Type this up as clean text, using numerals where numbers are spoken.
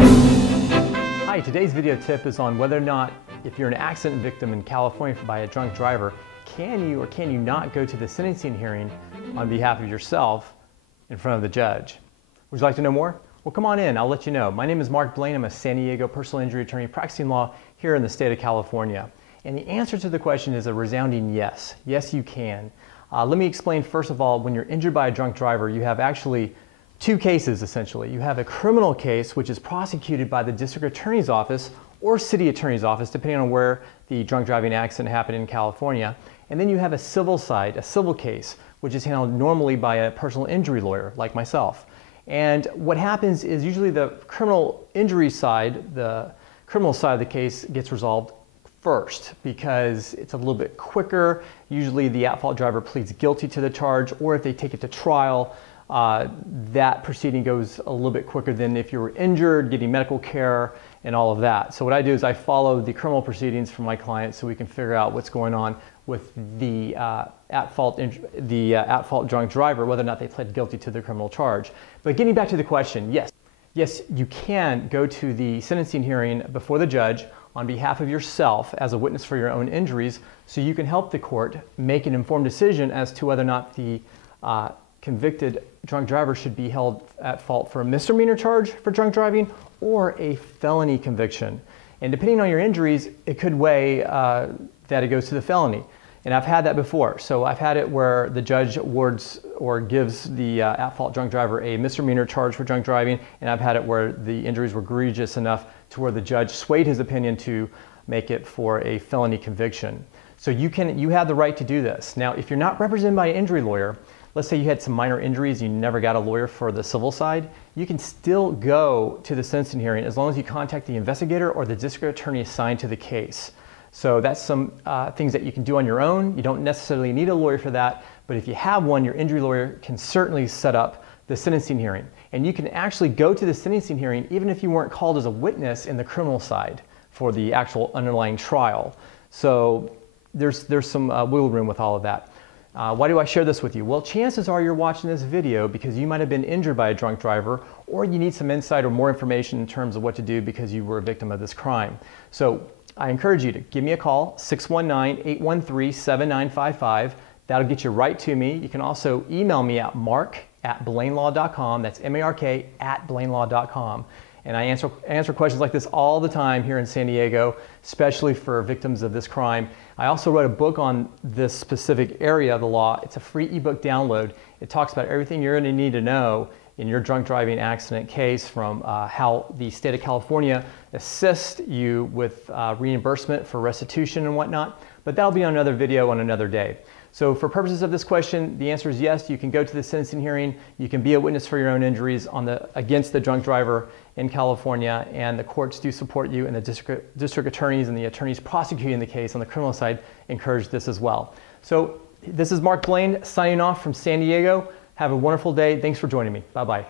Hi, today's video tip is on whether or not, if you're an accident victim in California by a drunk driver, can you or can you not go to the sentencing hearing on behalf of yourself in front of the judge? Would you like to know more? Well, come on in, I'll let you know. My name is Blane. I'm a San Diego personal injury attorney practicing law here in the state of California. And the answer to the question is a resounding yes. Yes, you can. Let me explain first of all, when you're injured by a drunk driver, you have actually two cases essentially. You have a criminal case which is prosecuted by the district attorney's office or city attorney's office, depending on where the drunk driving accident happened in California. And then you have a civil side, a civil case, which is handled normally by a personal injury lawyer like myself. And what happens is usually the criminal injury side, the criminal side of the case gets resolved first because it's a little bit quicker. Usually the at-fault driver pleads guilty to the charge, or if they take it to trial, that proceeding goes a little bit quicker than if you were injured, getting medical care and all of that. So what I do is I follow the criminal proceedings from my clients so we can figure out what's going on with the at-fault drunk driver, whether or not they pled guilty to the criminal charge. But getting back to the question, yes, you can go to the sentencing hearing before the judge on behalf of yourself as a witness for your own injuries, so you can help the court make an informed decision as to whether or not the convicted drunk driver should be held at fault for a misdemeanor charge for drunk driving or a felony conviction. And depending on your injuries, it could weigh that it goes to the felony. And I've had that before. So I've had it where the judge awards or gives the at-fault drunk driver a misdemeanor charge for drunk driving, and I've had it where the injuries were egregious enough to where the judge swayed his opinion to make it for a felony conviction. So you have the right to do this. Now, if you're not represented by an injury lawyer, let's say you had some minor injuries, you never got a lawyer for the civil side, you can still go to the sentencing hearing as long as you contact the investigator or the district attorney assigned to the case. So that's some things that you can do on your own. You don't necessarily need a lawyer for that, but if you have one, your injury lawyer can certainly set up the sentencing hearing. And you can actually go to the sentencing hearing even if you weren't called as a witness in the criminal side for the actual underlying trial. So there's some wiggle room with all of that. Why do I share this with you? Well, chances are you're watching this video because you might have been injured by a drunk driver, or you need some insight or more information in terms of what to do because you were a victim of this crime. So I encourage you to give me a call, 619-813-7955. That'll get you right to me. You can also email me at mark@blanelaw.com. That's MARK@blanelaw.com. And I answer questions like this all the time here in San Diego, especially for victims of this crime. I also wrote a book on this specific area of the law. It's a free ebook download. It talks about everything you're going to need to know in your drunk driving accident case, from how the state of California assists you with reimbursement for restitution and whatnot. But that'll be on another video on another day. So for purposes of this question, the answer is yes, you can go to the sentencing hearing. You can be a witness for your own injuries against the drunk driver in California, and the courts do support you, and the district attorneys and the attorneys prosecuting the case on the criminal side encourage this as well. So this is Blane signing off from San Diego. Have a wonderful day. Thanks for joining me. Bye-bye.